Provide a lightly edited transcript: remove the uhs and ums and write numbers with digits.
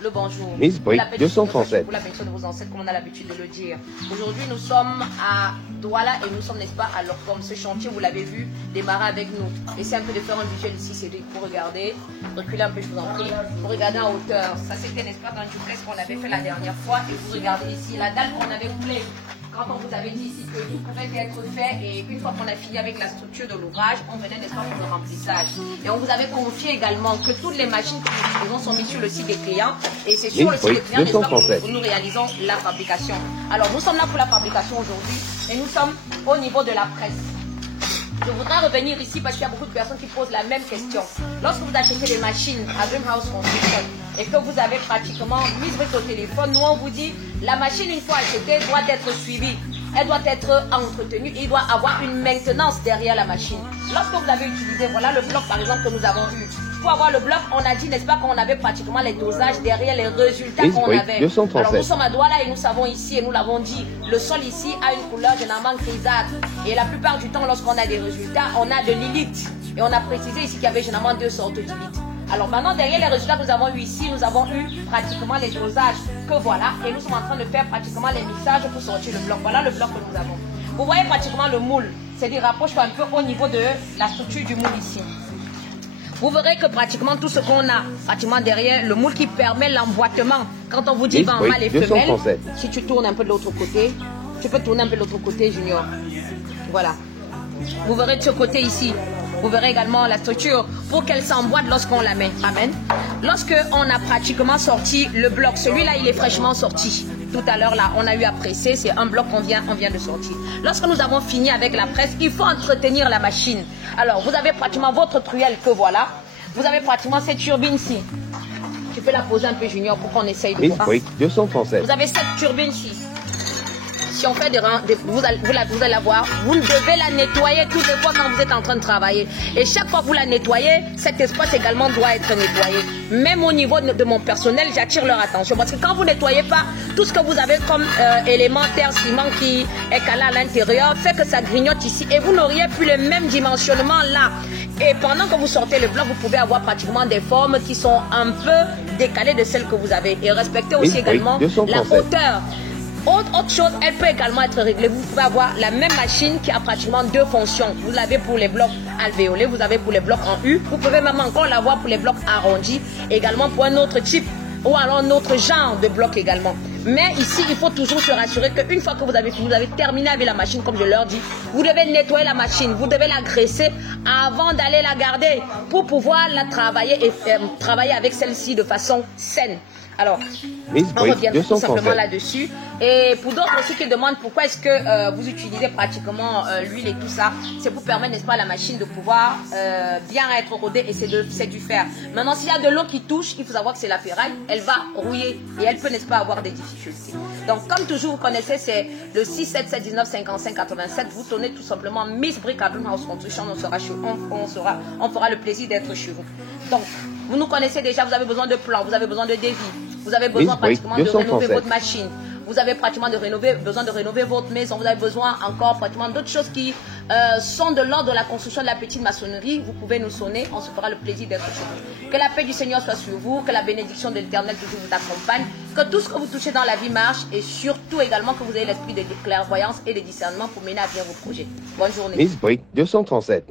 Le bonjour. Miss Brick, La 237. Pour la pension de vos ancêtres, comme on a l'habitude de le dire. Aujourd'hui, nous sommes à Douala et nous sommes, n'est-ce pas, à l'Orcom. Ce chantier, vous l'avez vu, démarrer avec nous. Essayez un peu de faire un visuel ici, c'est pour regarder. Reculez un peu, je vous en prie. Vous regardez en hauteur. Ça, c'était, n'est-ce pas, dans le duplex qu'on avait fait la dernière fois. Et vous regardez ici la dalle qu'on avait coulée. Quand on vous avait dit ici que tout pouvait être fait et une fois qu'on a fini avec la structure de l'ouvrage, on venait, n'est-ce pas, pour le remplissage. Et on vous avait confié également que toutes les machines que nous utilisons sont mises sur le site des clients et c'est sur le site des clients, n'est-ce pas, que nous réalisons la fabrication. Alors nous sommes là pour la fabrication aujourd'hui et nous sommes au niveau de la presse. Je voudrais revenir ici parce qu'il y a beaucoup de personnes qui posent la même question. Lorsque vous achetez des machines à Dreamhouse Construction et que vous avez pratiquement mis votre téléphone, nous on vous dit la machine une fois achetée doit être suivie. Elle doit être entretenue et il doit avoir une maintenance derrière la machine. Lorsque vous avez utilisé, voilà le bloc par exemple que nous avons eu. Pour avoir le bloc, on a dit, n'est-ce pas, qu'on avait pratiquement les dosages derrière les résultats qu'on avait. Alors nous sommes à Douala et nous savons ici, et nous l'avons dit, le sol ici a une couleur généralement grisâtre. Et la plupart du temps, lorsqu'on a des résultats, on a de l'élite. Et on a précisé ici qu'il y avait généralement deux sortes d'élite. Alors maintenant, derrière les résultats que nous avons eu ici, nous avons eu pratiquement les dosages que voilà. Et nous sommes en train de faire pratiquement les mixages pour sortir le bloc. Voilà le bloc que nous avons. Vous voyez pratiquement le moule. C'est-à-dire, rapproche-toi un peu au niveau de la structure du moule ici. Vous verrez que pratiquement tout ce qu'on a, pratiquement derrière le moule qui permet l'emboîtement. Quand on vous dit ben, mâle et femelle, si tu tournes un peu de l'autre côté, tu peux tourner un peu de l'autre côté, Junior. Voilà. Vous verrez de ce côté ici. Vous verrez également la structure pour qu'elle s'emboîte lorsqu'on la met. Amen. Lorsque on a pratiquement sorti le bloc, celui-là il est fraîchement sorti. Tout à l'heure là, on a eu à presser, c'est un bloc qu'on vient de sortir. Lorsque nous avons fini avec la presse, il faut entretenir la machine. Alors vous avez pratiquement votre truelle que voilà. Vous avez pratiquement cette turbine-ci. Tu peux la poser un peu, Junior, pour qu'on essaye de voir. 237. Vous avez cette turbine-ci. Si on fait vous allez la voir, vous devez la nettoyer toutes les fois quand vous êtes en train de travailler. Et chaque fois que vous la nettoyez, cet espace également doit être nettoyé. Même au niveau de mon personnel, j'attire leur attention. Parce que quand vous ne nettoyez pas, tout ce que vous avez comme élément terre, ciment qui est calé à l'intérieur, fait que ça grignote ici. Et vous n'auriez plus le même dimensionnement là. Et pendant que vous sortez le bloc, vous pouvez avoir pratiquement des formes qui sont un peu décalées de celles que vous avez. Et respectez aussi également la hauteur. Autre chose, elle peut également être réglée. Vous pouvez avoir la même machine qui a pratiquement deux fonctions. Vous l'avez pour les blocs alvéolés, vous avez pour les blocs en U. Vous pouvez même encore l'avoir pour les blocs arrondis, également pour un autre type ou alors un autre genre de bloc également. Mais ici, il faut toujours se rassurer qu'une fois que vous avez terminé avec la machine, comme je leur dis, vous devez nettoyer la machine, vous devez la graisser avant d'aller la garder pour pouvoir la travailler et travailler avec celle-ci de façon saine. Alors, on revient tout simplement là-dessus. Et pour d'autres aussi qui demandent pourquoi est-ce que vous utilisez pratiquement l'huile et tout ça, c'est pour permettre, n'est-ce pas, à la machine de pouvoir bien être rodée et c'est du fer. Maintenant, s'il y a de l'eau qui touche, il faut savoir que c'est la ferraille, elle va rouiller et elle peut, n'est-ce pas, avoir des difficultés. Donc, comme toujours, vous connaissez, c'est le 677 19 55 87. Vous tournez tout simplement Miss Brick à Dreamhouse Construction, on fera le plaisir d'être chez vous. Donc, vous nous connaissez déjà, vous avez besoin de plans, vous avez besoin de devis, vous avez besoin pratiquement de rénover votre machine, vous avez pratiquement besoin de rénover votre maison, vous avez besoin encore pratiquement d'autres choses qui sont de l'ordre de la construction de la petite maçonnerie. Vous pouvez nous sonner, on se fera le plaisir d'être chez vous. Que la paix du Seigneur soit sur vous, que la bénédiction de l'Éternel toujours vous accompagne, que tout ce que vous touchez dans la vie marche et surtout également que vous ayez l'esprit de clairvoyance et de discernement pour mener à bien vos projets. Bonne journée. Miss Brick 237.